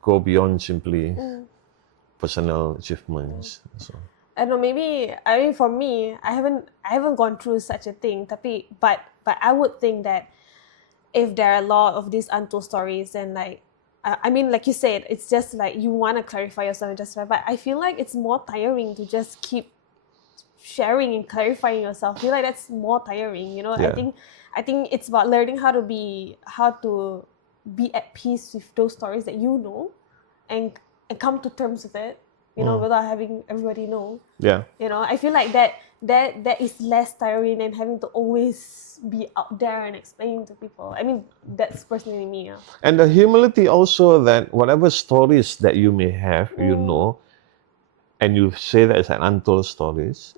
go beyond simply personal achievements. So. I don't know, maybe, I mean, for me, I haven't gone through such a thing. But I would think that if there are a lot of these untold stories, and like, I mean, like you said, it's just like you want to clarify yourself and justify. But I feel like it's more tiring to just keep sharing and clarifying yourself. I feel like that's more tiring. You know, Yeah. I think it's about learning how to be at peace with those stories that you know, and come to terms with it. You know, without having everybody know. Yeah. You know, I feel like that is less tiring than having to always be out there and explaining to people. I mean, that's personally me. Yeah. And the humility also that whatever stories that you may have, you know, and you say that it's an untold stories,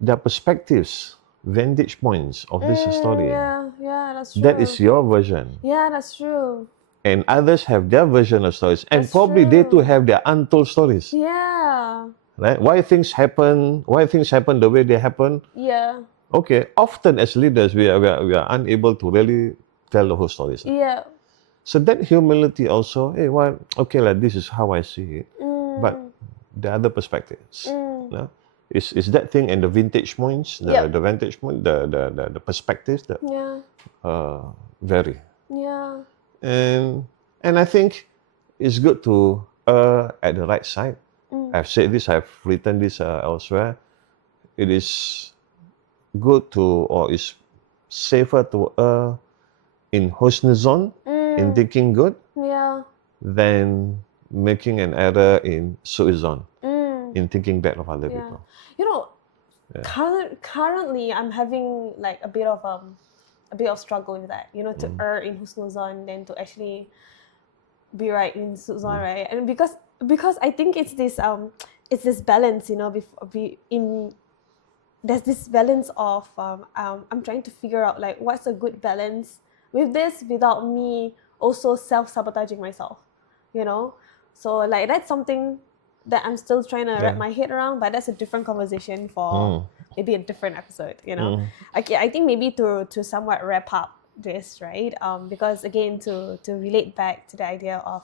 there are perspectives, vantage points of this story. Yeah, that's true. That is your version. Yeah, that's true. and others have their version of stories, and That's probably they too true. have their untold stories. Yeah. Right? Why things happen the way they happen. Yeah. Okay, often as leaders, we are unable to really tell the whole stories. Yeah. So that humility also, hey, well, okay, like this is how I see it, but the other perspectives. No? Is that thing and the vintage points, Yep. the vantage point, the perspectives that Yeah. vary. Yeah. And I think it's good to at the right side. I've said this, I've written this elsewhere. It is good to, or is safer to in husnuzon, in thinking good, Yeah. than making an error in suizon, in thinking bad of other Yeah. people. You know, currently I'm having like a bit of struggle with that. You know, to err in husnuzon than to actually be right in suzon, right? And because I think it's this balance, you know, there's this balance of I'm trying to figure out like what's a good balance with this without me also self-sabotaging myself, you know. So like that's something that I'm still trying to wrap my head around, but that's a different conversation for maybe a different episode, you know. Okay, I think maybe to somewhat wrap up this, right? Because again, to relate back to the idea of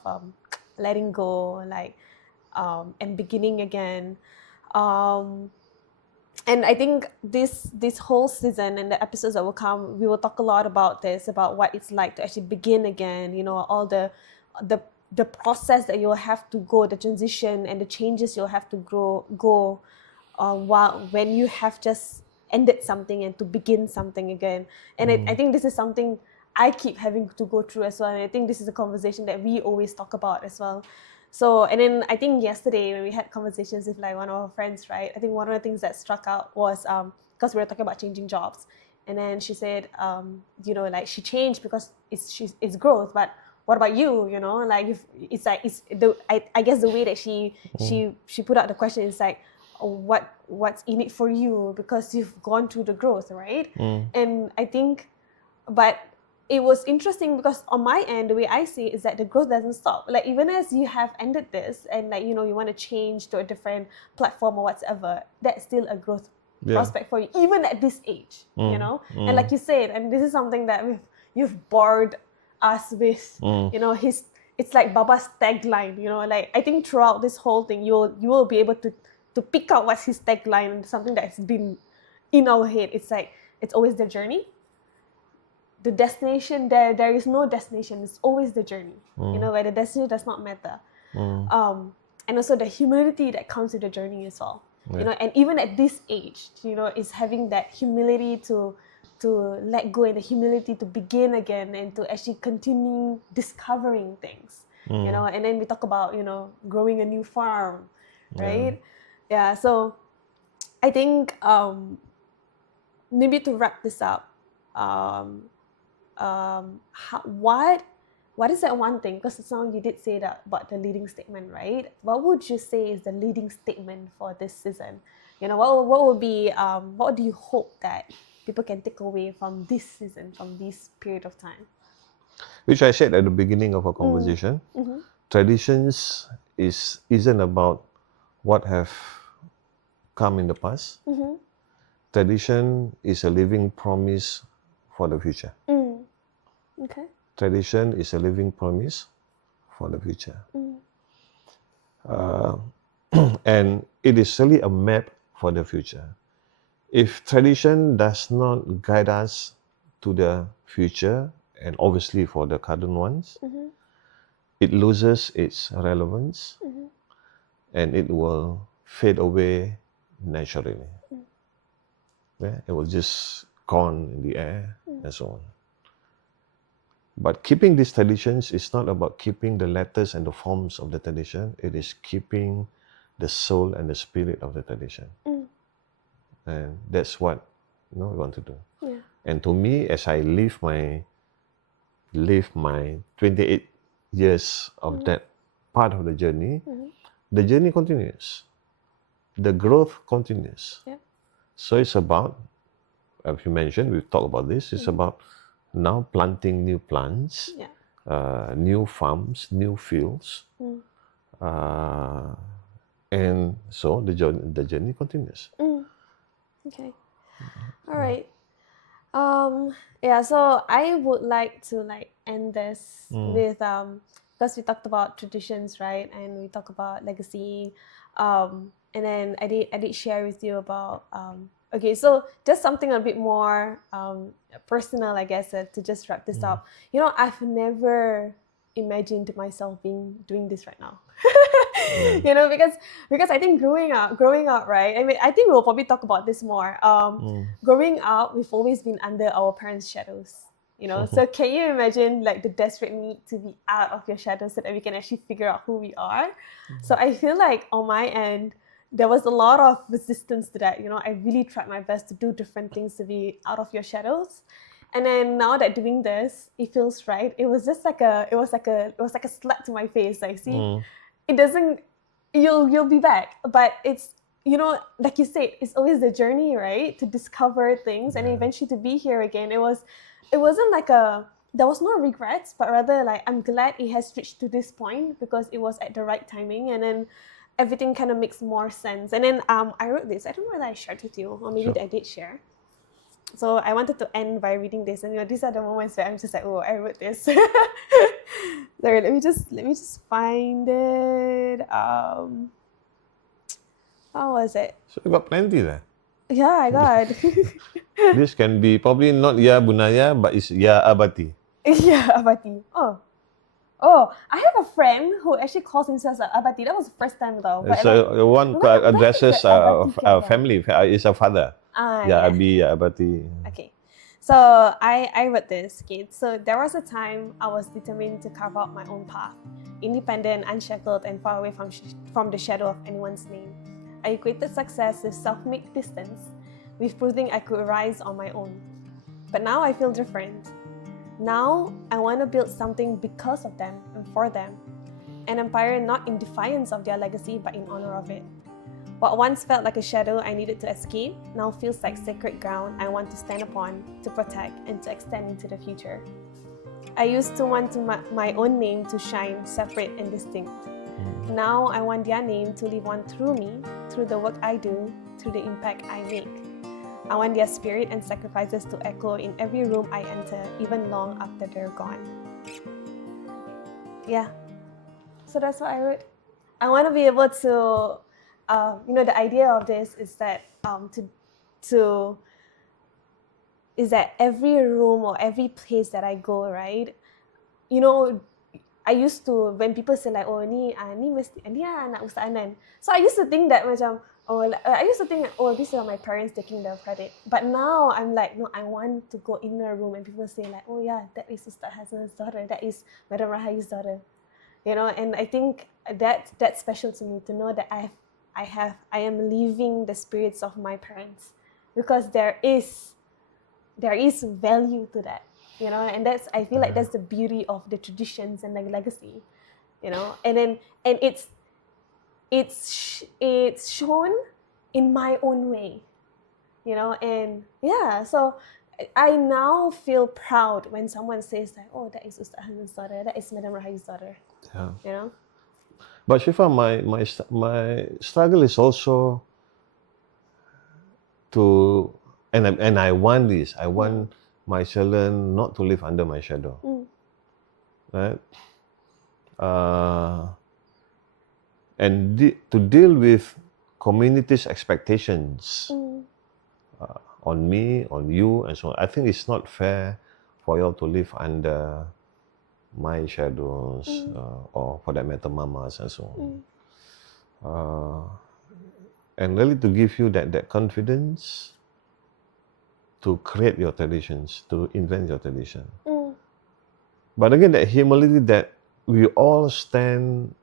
letting go, like and beginning again. And I think this whole season and the episodes that will come, we will talk a lot about this, about what it's like to actually begin again. You know, all the process that you'll have to go, the transition and the changes you'll have to go when you have just ended something and to begin something again. And I think this is something I keep having to go through as well. And I think this is a conversation that we always talk about as well. So, and then I think yesterday when we had conversations with like one of our friends, right? I think one of the things that struck out was because we were talking about changing jobs, and then she said, you know, like she changed because it's growth, but what about you? You know, like if it's like I guess the way that she put out the question is like, what's in it for you because you've gone through the growth, right? And I think, but it was interesting because on my end, the way I see it is that the growth doesn't stop. Like even as you have ended this and like, you know, you want to change to a different platform or whatever, that's still a growth prospect for you, even at this age, you know? And like you said, and this is something that you've bored us with, you know, it's like Baba's tagline, you know, like I think throughout this whole thing, you will be able to pick out what's his tagline, something that's been in our head. It's like, it's always the journey. The destination, there is no destination. It's always the journey. You know, where the destination does not matter. And also the humility that comes with the journey as well. You know, and even at this age, you know, is having that humility to let go and the humility to begin again and to actually continue discovering things. You know, and then we talk about, you know, growing a new farm, right? Yeah. So I think maybe to wrap this up, what is that one thing? Because you did say that about the leading statement, right? What would you say is the leading statement for this season? You know, what would be what do you hope that people can take away from this season, from this period of time? Which I said at the beginning of our conversation. Traditions isn't about what have come in the past. Tradition is a living promise for the future. Okay. Tradition is a living promise for the future. And it is really a map for the future. If tradition does not guide us to the future, and obviously for the current ones, it loses its relevance and it will fade away naturally. It will just gone in the air and so on. But keeping these traditions is not about keeping the letters and the forms of the tradition. It is keeping the soul and the spirit of the tradition. And that's what we want to do. And to me, as I live my 28 years of that part of the journey continues. The growth continues. So it's about, as you mentioned, we've talked about this, it's about now planting new plants new farms, new fields, and so the journey continues. Okay. All right. Yeah, so I would like to end this with because we talked about traditions, right? And we talk about legacy. And then I did share with you about okay, so just something a bit more personal, I guess, to just wrap this up. You know, I've never imagined myself doing this right now. You know, because I think growing up, right? I mean, I think we'll probably talk about this more. Growing up, we've always been under our parents' shadows. You know, so can you imagine like the desperate need to be out of your shadows so that we can actually figure out who we are? So I feel like on my end, there was a lot of resistance to that. You know, I really tried my best to do different things to be out of your shadows. And then now that doing this, it feels right. It was just like a slap to my face. Like, see, it doesn't. You'll be back, but it's, you know, like you said, it's always the journey, right? To discover things and eventually to be here again. It wasn't like there was no regrets, but rather like I'm glad it has reached to this point because it was at the right timing, and then everything kind of makes more sense. And then I wrote this. I don't know whether I shared with you or maybe I did share. So I wanted to end by reading this, and you know, these are the moments where I'm just like, oh, I wrote this. Sorry, let me just find it. How was it? So you got plenty there. Yeah, I got. This can be probably not Ya Bunayya, but it's Ya Abati. Yeah, Abati. Oh, I have a friend who actually calls himself Abati. That was the first time though. But So one where addresses did the Abati come from? family, is a father. Ya Yeah. Abi, Ya Abati. Okay. So I wrote this, okay? So there was a time I was determined to carve out my own path, independent, unshackled, and far away from the shadow of anyone's name. I equated success with self-made distance, with proving I could rise on my own. But now I feel different. Now I want to build something because of them and for them. An empire not in defiance of their legacy, but in honor of it. What once felt like a shadow I needed to escape now feels like sacred ground I want to stand upon, to protect, and to extend into the future. I used to want my own name to shine separate and distinct. Now I want their name to live on through me, through the work I do, through the impact I make. I want their spirit and sacrifices to echo in every room I enter, even long after they're gone. Yeah. So that's what I wrote. I want to be able to you know, the idea of this is that is that every room or every place that I go, right? You know, I used to, when people say like, oh ni mesti dia anak Ustaz Anan. So I used to think that macam, these are my parents taking the credit. But now I'm like, no, I want to go in a room and people say like, oh yeah, that is Ustaz Hassan's daughter, that is Madam Rahayu's daughter. You know, and I think that's special to me, to know that I am living the spirits of my parents, because there is value to that, you know, and I feel like that's the beauty of the traditions and the legacy, you know, and it's shown in my own way, you know, and yeah, so I now feel proud when someone says like, oh, that is Ustaz Hassan's daughter, that is Madam Rahayu's daughter, you know. But Shifa, my struggle is also to, and I want this. I want my children not to live under my shadow, right? And to deal with community's expectations on me, on you, and so on. I think it's not fair for y'all to live under my shadows, or for that matter, mamas and so on. And really to give you that confidence to create your traditions, to invent your tradition. But again, that humility that we all stand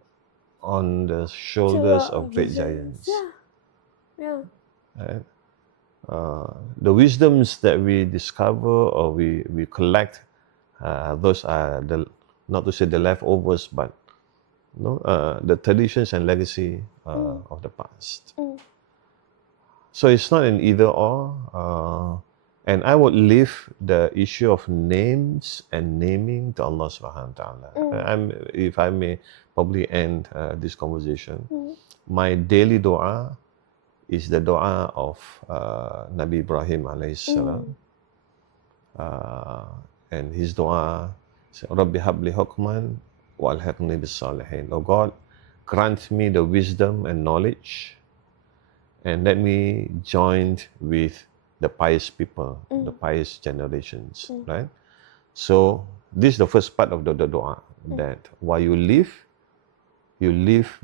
on the shoulders of great giants. Yeah. Right? The wisdoms that we discover or we collect, those are not to say the leftovers, but the traditions and legacy of the past. So it's not an either or, And I would leave the issue of names and naming to Allah Subhanahu wa Taala. If I may probably end this conversation, my daily dua is the dua of Nabi Ibrahim alayhi salam. And his dua, Rabbi habli hukman wa alhiqni bis salihin. Oh God, grant me the wisdom and knowledge, and let me join with the pious people, the pious generations, right? So this is the first part of the dua, that while you live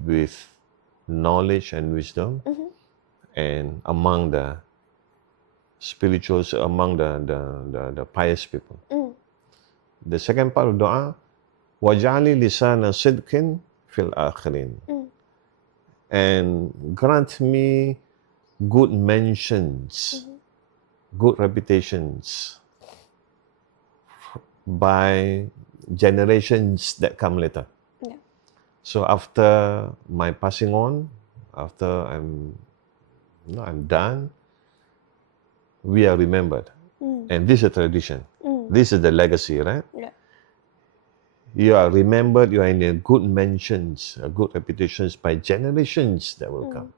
with knowledge and wisdom, and among the spirituals, among the pious people. The second part of dua, waj'ali lisana sidqin fil akhirin, and grant me good mentions, good reputations by generations that come later. Yeah. So after my passing on, after I'm done, we are remembered. And this is a tradition. This is the legacy, right? Yeah. You are remembered, you are in a good mentions, good reputations by generations that will come.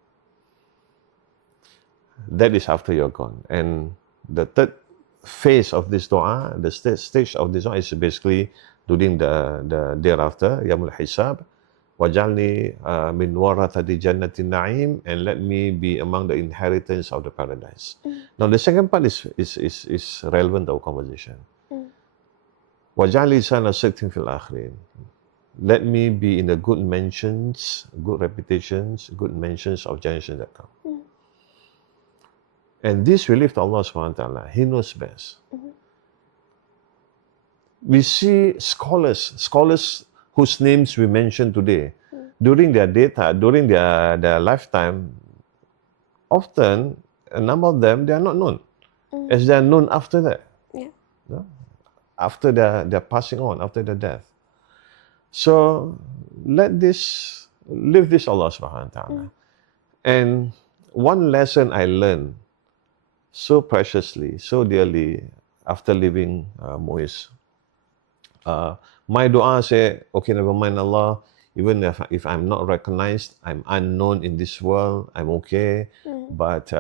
That is after you're gone. And the third phase of this dua, the stage of this dua is basically during the thereafter, Yamul Hisab, wajalni min warathati jannati na'im, and let me be among the inheritance of the paradise. Now the second part is relevant to our conversation. Wajalni sana sidqin fil akhirin. Let me be in the good mentions, good reputations, good mentions of generations that come. And this we leave to Allah subhanahu wa ta'ala. He knows best. We see scholars whose names we mentioned today, during their lifetime, often a number of them, they are not known, as they are known after that. Yeah. No? After their passing on, after their death. So leave this Allah subhanahu wa ta'ala. And one lesson I learned so preciously, so dearly after leaving Muiz, my dua say, okay, never mind Allah, even if I'm not recognized, I'm unknown in this world, I'm okay, but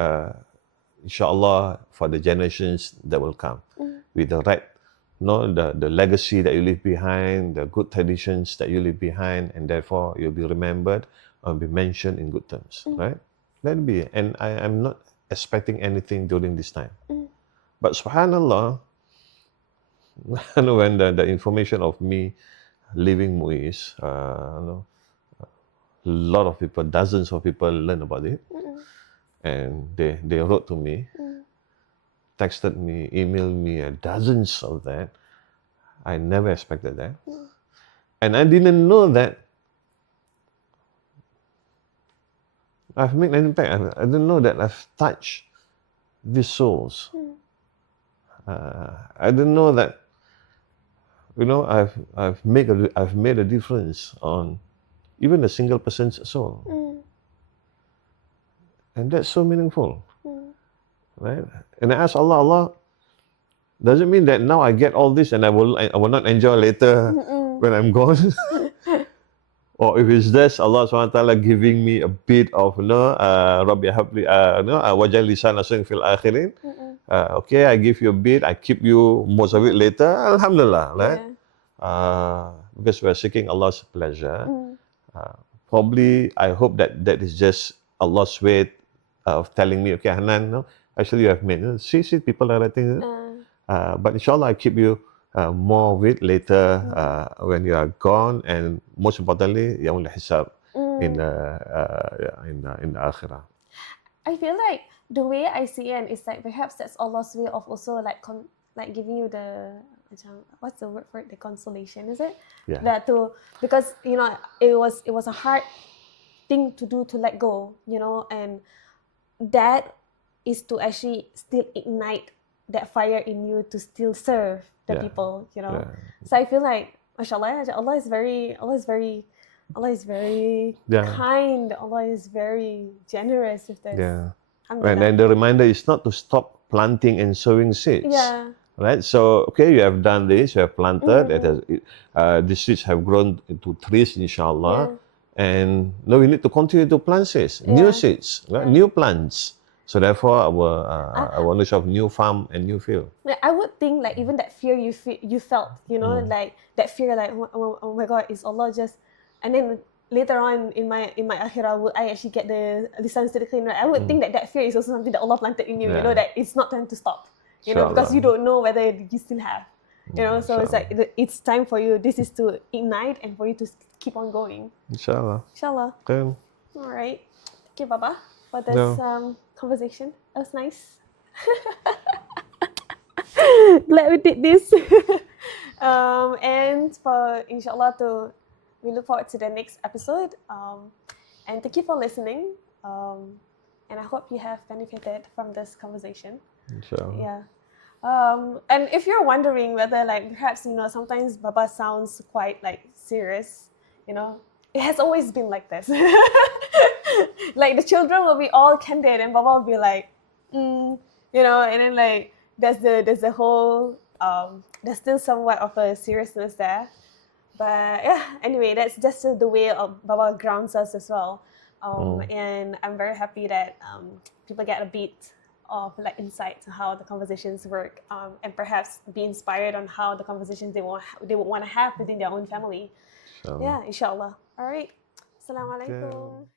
inshallah for the generations that will come, with the right, the legacy that you leave behind, the good traditions that you leave behind, and therefore you'll be remembered and be mentioned in good terms, right? Let it be. And I'm not expecting anything during this time. But subhanallah, when the information of me leaving Muiz, a lot of people, dozens of people learn about it, and they wrote to me, texted me, emailed me, dozens of that. I never expected that. And I didn't know that I've made an impact. I didn't know that I've touched these souls. I didn't know that, I've made a difference on even a single person's soul. And that's so meaningful. Right? And I ask Allah, does it mean that now I get all this and I will not enjoy later when I'm gone? Or if it's this, Allah SWT giving me a bit of, Rabbi habli, wajal lisan asing fil akhirin. Okay, I give you a bit, I keep you most of it later. Alhamdulillah, right? Because we're seeking Allah's pleasure. Probably, I hope that is just Allah's way of telling me, okay, Hanan, actually you have made. See, people are writing. But inshallah, I keep you more of it later when you are gone, and most importantly, Yawmul Hisab in the Akhirah. I feel like the way I see it is like perhaps that's Allah's way of also like giving you the, what's the word for it? The consolation, is it? Yeah. Because it was a hard thing to do, to let go, and that is to actually still ignite that fire in you to still serve the people, So I feel like, mashallah, Allah is very kind. Allah is very generous with this. And the reminder is not to stop planting and sowing seeds. Yeah. Right. So okay, you have done this. You have planted. The seeds have grown into trees, inshallah. And now we need to continue to plant seeds, new seeds, right? New plants. So therefore, our knowledge of new farm and new field. Like, I would think like even that fear you felt, you know, like that fear, like oh my God, is Allah just, and then later on in my akhirah, will I actually get the lisan sidqin, right? I would think that fear is also something that Allah planted in you, you know, that it's not time to stop, you know, because you don't know whether you still have, you know, so it's like it's time for you. This is to ignite and for you to keep on going. Inshallah. Inshallah. Okay. All right. Thank you, Baba, for this conversation. That was nice. Glad we did this. And for inshallah we look forward to the next episode. And thank you for listening. And I hope you have benefited from this conversation. Inshallah. Yeah. And if you're wondering whether like perhaps, you know, sometimes Baba sounds quite like serious, you know, it has always been like this. Like the children will be all candid and Baba will be like, you know, and then like there's the whole there's still somewhat of a seriousness there. But yeah, anyway, that's just the way Baba grounds us as well. And I'm very happy that people get a bit of like insight to how the conversations work, and perhaps be inspired on how the conversations they would want to have within their own family. Inshallah. Yeah, inshallah. All right. Assalamu alaikum.